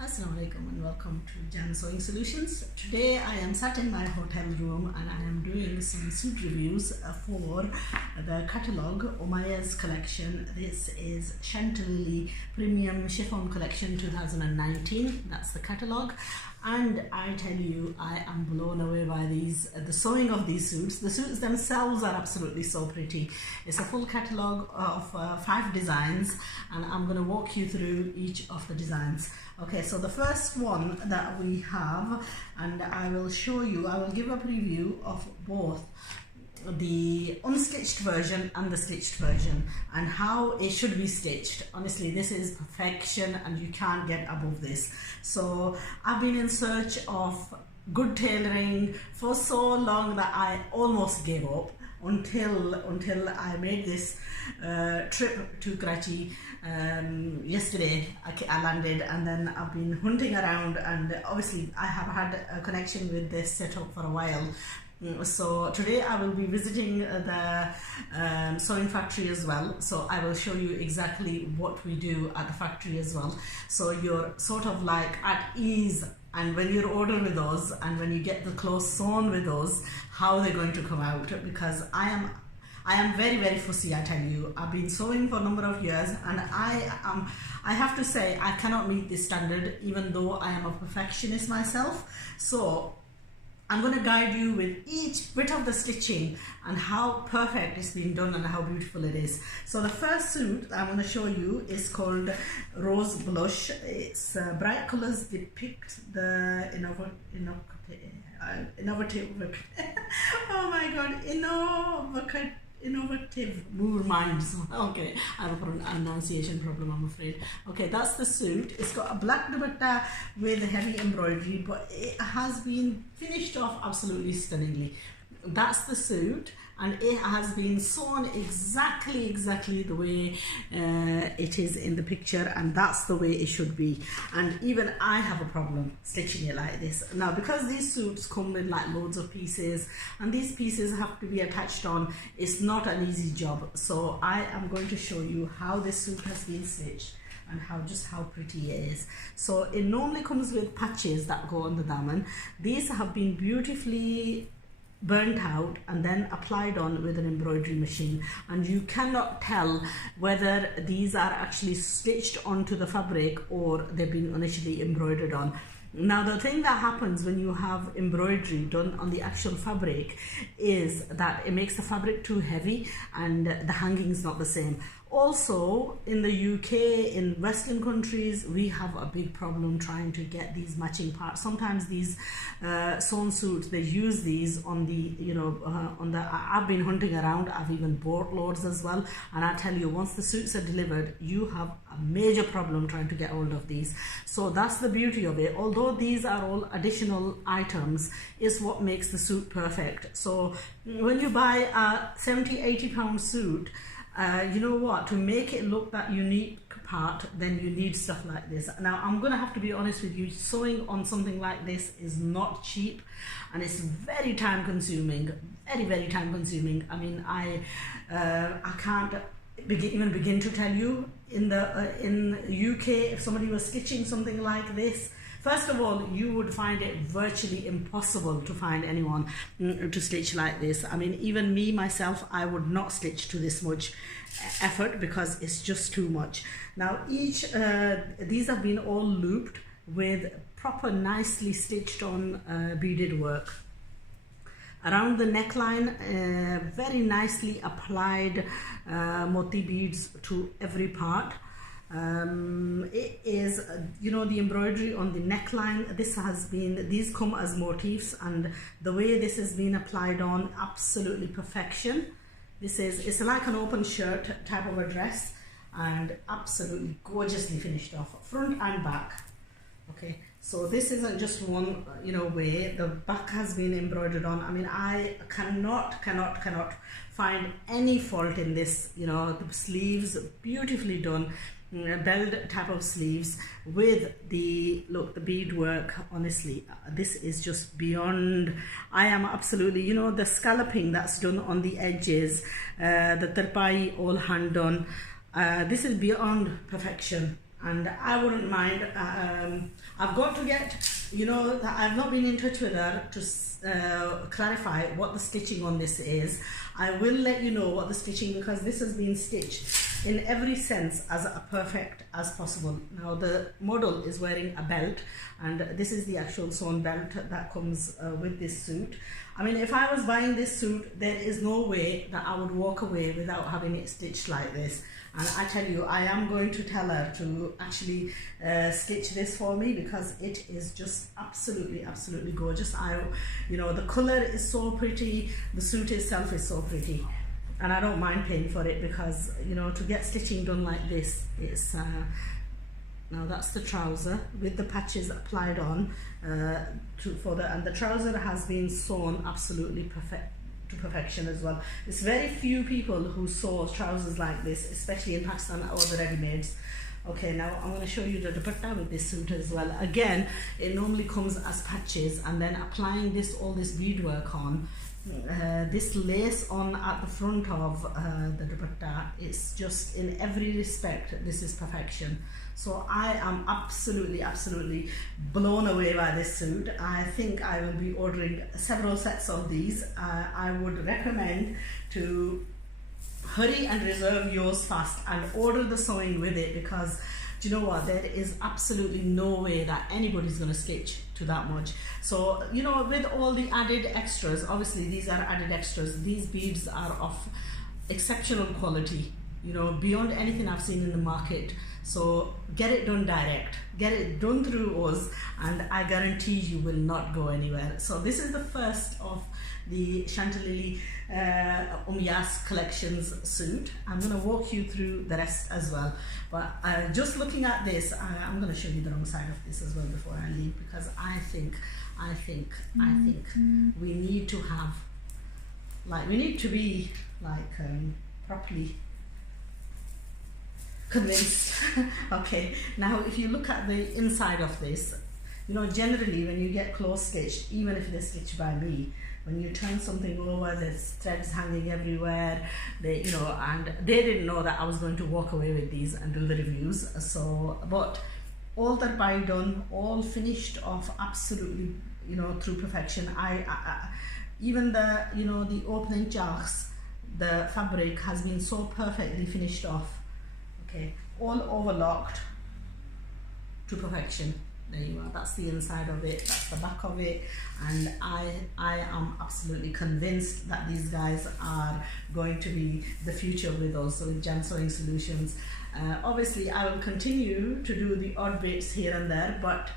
Assalamu alaikum and welcome to Jansewing Solutions. Today I am sat in my hotel room and I am doing some suit reviews for the catalogue Umyas collection. This is Chantilly Premium Chiffon Collection 2019. That's the catalogue. And I tell you, I am blown away by the sewing of these suits. The suits themselves are absolutely so pretty. It's a full catalogue of 5 designs and I'm going to walk you through each of the designs. Okay, so the first one that we have, and I will show you, I will give a preview of both the unstitched version and the stitched version and how it should be stitched. Honestly, this is perfection and you can't get above this. So I've been in search of good tailoring for so long that I almost gave up until I made this trip to Karachi. Yesterday I landed and then I've been hunting around, and obviously I have had a connection with this setup for a while. So today I will be visiting the sewing factory as well, so I will show you exactly what we do at the factory as well, so you're sort of like at ease, and when you're ordering with us and when you get the clothes sewn with us, how they're going to come out, because I am very fussy. I tell you, I've been sewing for a number of years and I have to say I cannot meet this standard, even though I am a perfectionist myself. So I'm going to guide you with each bit of the stitching and how perfect it's been done and how beautiful it is. So the first suit I'm going to show you is called Rose Blush. It's bright colors depict the innovative minds. Okay, I have a pronunciation problem, I'm afraid. Okay, that's the suit. It's got a black dupatta with heavy embroidery, but it has been finished off absolutely stunningly. That's the suit, and it has been sewn exactly the way it is in the picture, and that's the way it should be. And even I have a problem stitching it like this. Now, because these suits come with like loads of pieces and these pieces have to be attached on, it's not an easy job. So I am going to show you how this suit has been stitched and just how pretty it is. So it normally comes with patches that go on the daman. These have been beautifully burnt out and then applied on with an embroidery machine, and you cannot tell whether these are actually stitched onto the fabric or they've been initially embroidered on. Now, the thing that happens when you have embroidery done on the actual fabric is that it makes the fabric too heavy and the hanging is not the same. Also, in the UK, in Western countries, we have a big problem trying to get these matching parts. Sometimes these sewn suits, they use these on the, I've been hunting around, I've even bought loads as well, and I tell you, once the suits are delivered, you have a major problem trying to get hold of these. So that's the beauty of it. Although these are all additional items, is what makes the suit perfect. So when you buy a 70-80 pound suit, you know what, to make it look that unique part, then you need stuff like this. Now, I'm going to have to be honest with you, sewing on something like this is not cheap and it's very time consuming, very time consuming. I mean, I can't even begin to tell you. In the UK, if somebody was stitching something like this, first of all, you would find it virtually impossible to find anyone to stitch like this. I mean, even me, myself, I would not stitch to this much effort because it's just too much. Now, these have been all looped with proper, nicely stitched on beaded work. Around the neckline, very nicely applied moti beads to every part. It is, the embroidery on the neckline, these come as motifs, and the way this has been applied on, absolutely perfection. It's like an open shirt type of a dress, and absolutely gorgeously finished off, front and back. Okay, so this isn't just one, way. The back has been embroidered on. I mean, I cannot find any fault in this. The sleeves, beautifully done. Belled type of sleeves with the beadwork. Honestly, this is just beyond. I am absolutely, the scalloping that's done on the edges, the tarpai all hand done. This is beyond perfection. and I wouldn't mind. I've got to get, you know, I've not been in touch with her to clarify what the stitching on this is. I will let you know what the stitching, because this has been stitched in every sense as perfect as possible. Now the model is wearing a belt, and this is the actual sewn belt that comes with this suit. I mean, if I was buying this suit, there is no way that I would walk away without having it stitched like this. And I tell you, I am going to tell her to actually stitch this for me, because it is just absolutely gorgeous. You know, the color is so pretty, the suit itself is so pretty, and I don't mind paying for it, because, you know, to get stitching done like this, it's now that's the trouser with the patches applied on and the trouser has been sewn absolutely to perfection as well. It's very few people who sew trousers like this, especially in Pakistan, or the ready-mades. Okay, now I'm going to show you the dupatta with this suit as well. Again, it normally comes as patches, and then applying all this beadwork on, this lace on at the front of the dupatta, it's just in every respect, this is perfection. So I am absolutely blown away by this suit. I think I will be ordering several sets of these. I would recommend to hurry and reserve yours fast and order the sewing with it, because do you know what, there is absolutely no way that anybody's going to stitch to that much. So, you know, with all the added extras, obviously these are added extras, these beads are of exceptional quality, you know, beyond anything I've seen in the market. So get it done direct, get it done through us, and I guarantee you will not go anywhere. So this is the first of the Chantilly Umyas collections suit. I'm going to walk you through the rest as well, but just looking at this, I'm going to show you the wrong side of this as well before I leave, because I think we need to have, like, we need to be like properly convinced. Okay, now if you look at the inside of this, you know, generally when you get close stitched, even if they're stitched by me, when you turn something over, there's threads hanging everywhere, you know, and they didn't know that I was going to walk away with these and do the reviews. So, but all that by done, all finished off absolutely, you know, through perfection. Even the, you know, the opening jacks, the fabric has been so perfectly finished off. Okay, all overlocked to perfection. There you are, that's the inside of it, that's the back of it, and I am absolutely convinced that these guys are going to be the future with us, with jansewing solutions. Obviously I will continue to do the odd bits here and there, but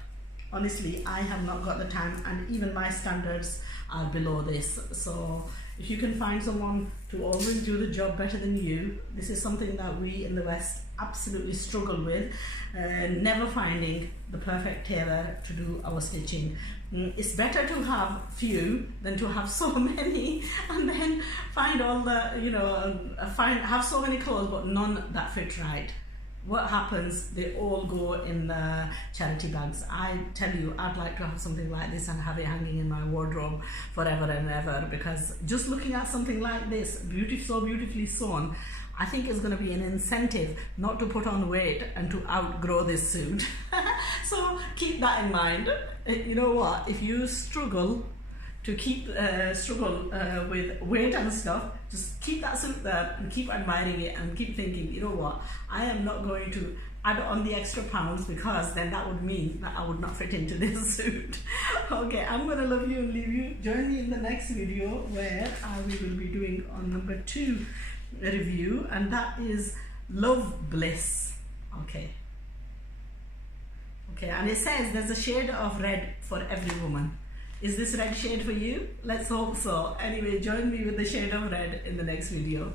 honestly I have not got the time, and even my standards are below this. So if you can find someone to always do the job better than you, this is something that we in the West absolutely struggle with, never finding the perfect tailor to do our stitching. It's better to have few than to have so many and then find all the, you know, have so many clothes but none that fit right. What happens? They all go in the charity bags. I tell you, I'd like to have something like this and have it hanging in my wardrobe forever and ever, because just looking at something like this, so beautifully sewn, I think it's going to be an incentive not to put on weight and to outgrow this suit. So keep that in mind. You know what, if you struggle to keep with weight and stuff, just keep that suit there and keep admiring it and keep thinking, you know what, I am not going to add on the extra pounds, because then that would mean that I would not fit into this suit. Okay, I'm gonna love you and leave you. Join me in the next video where we will be doing on number 2 review, and that is Love Bliss. Okay, and it says there's a shade of red for every woman. Is this red shade for you? Let's hope so. Anyway, join me with the shade of red in the next video.